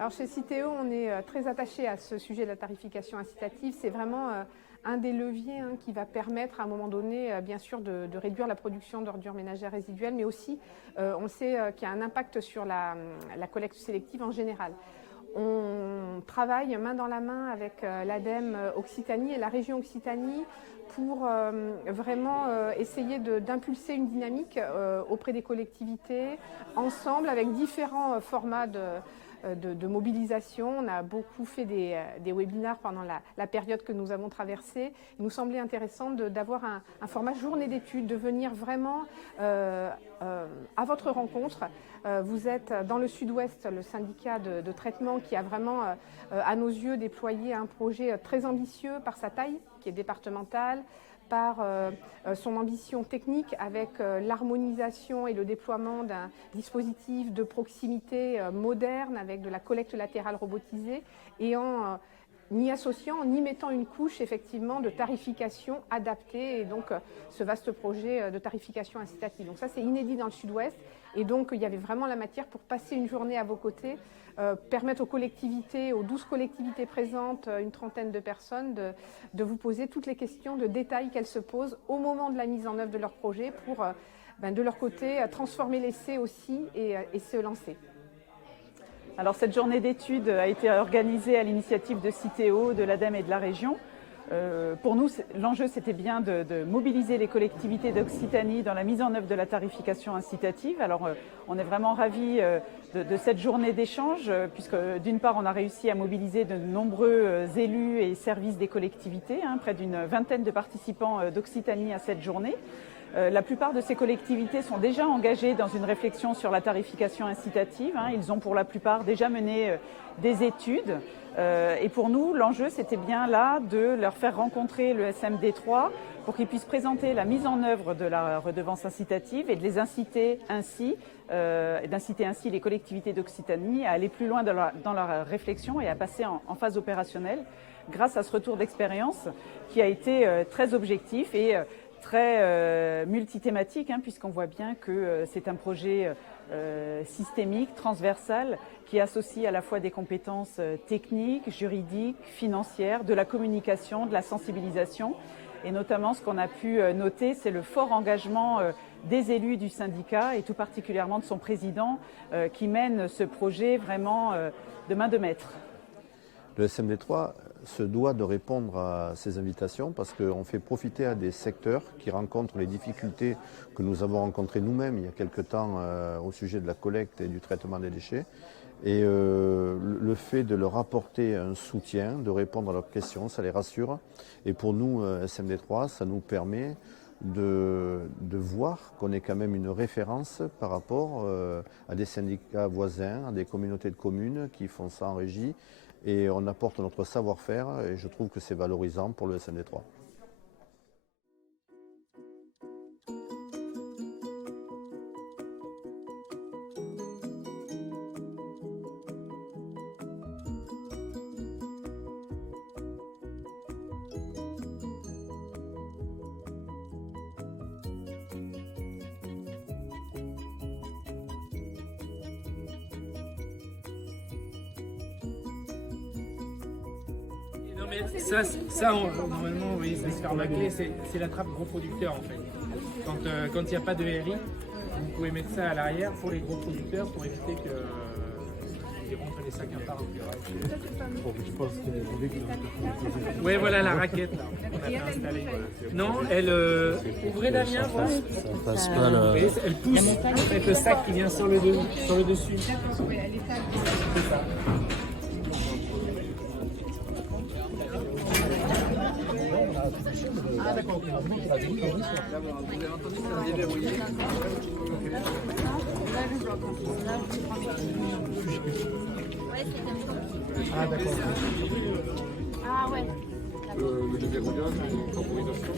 Alors chez Citeo, on est très attaché à ce sujet de la tarification incitative. C'est vraiment un des leviers qui va permettre à un moment donné, bien sûr, de réduire la production d'ordures ménagères résiduelles, mais aussi, on sait qu'il y a un impact sur la collecte sélective en général. On travaille main dans la main avec l'ADEME Occitanie et la région Occitanie pour vraiment essayer d'impulser une dynamique auprès des collectivités, ensemble, avec différents formats de mobilisation. On a beaucoup fait des webinaires pendant la période que nous avons traversée. Il nous semblait intéressant d'avoir un format journée d'études, de venir vraiment à votre rencontre. Vous êtes dans le Sud-Ouest, le syndicat de traitement qui a vraiment, à nos yeux, déployé un projet très ambitieux par sa taille, qui est départementale, par son ambition technique avec l'harmonisation et le déploiement d'un dispositif de proximité moderne avec de la collecte latérale robotisée et en y associant, en y mettant une couche effectivement de tarification adaptée et donc ce vaste projet de tarification incitative. Donc ça c'est inédit dans le Sud-Ouest et donc il y avait vraiment la matière pour passer une journée à vos côtés, permettre aux collectivités, aux 12 collectivités présentes, une trentaine de personnes, de vous poser toutes les questions de détail qu'elles se posent au moment de la mise en œuvre de leur projet pour de leur côté transformer l'essai aussi et se lancer. Alors cette journée d'études a été organisée à l'initiative de Citeo, de l'ADEME et de la région. Pour nous, l'enjeu c'était bien de mobiliser les collectivités d'Occitanie dans la mise en œuvre de la tarification incitative. Alors on est vraiment ravis de cette journée d'échange puisque d'une part on a réussi à mobiliser de nombreux élus et services des collectivités, près d'une vingtaine de participants d'Occitanie à cette journée. La plupart de ces collectivités sont déjà engagées dans une réflexion sur la tarification incitative. Ils ont pour la plupart déjà mené des études. Et pour nous, l'enjeu, c'était bien là de leur faire rencontrer le SMD3 pour qu'ils puissent présenter la mise en œuvre de la redevance incitative et de les inciter ainsi, d'inciter ainsi les collectivités d'Occitanie à aller plus loin dans leur réflexion et à passer en phase opérationnelle grâce à ce retour d'expérience qui a été très objectif et très multithématique, puisqu'on voit bien que c'est un projet systémique, transversal, qui associe à la fois des compétences techniques, juridiques, financières, de la communication, de la sensibilisation. Et notamment, ce qu'on a pu noter, c'est le fort engagement des élus du syndicat et tout particulièrement de son président qui mène ce projet vraiment de main de maître. Le SMD3 se doit de répondre à ces invitations parce qu'on fait profiter à des secteurs qui rencontrent les difficultés que nous avons rencontrées nous-mêmes il y a quelque temps au sujet de la collecte et du traitement des déchets. Et le fait de leur apporter un soutien, de répondre à leurs questions, ça les rassure. Et pour nous, SMD3, ça nous permet de voir qu'on est quand même une référence par rapport à des syndicats voisins, à des communautés de communes qui font ça en régie. Et on apporte notre savoir-faire et je trouve que c'est valorisant pour le SMD3. Non mais ça normalement, oui, ça se faire bâcler, c'est la trappe gros producteur en fait. Quand il n'y a pas de RI, vous pouvez mettre ça à l'arrière pour les gros producteurs pour éviter qu'ils rentrent les sacs impars. Oui, voilà la raquette là, on a fait installer. Non, elle ouvrez Damien, voir. Elle pousse avec le sac qui vient sur le dessus. C'est ça. Ah d'accord, vous avez entendu que ça déverrouillé. Ah d'accord. Ah ouais. Le déverrouillage, la temporisation.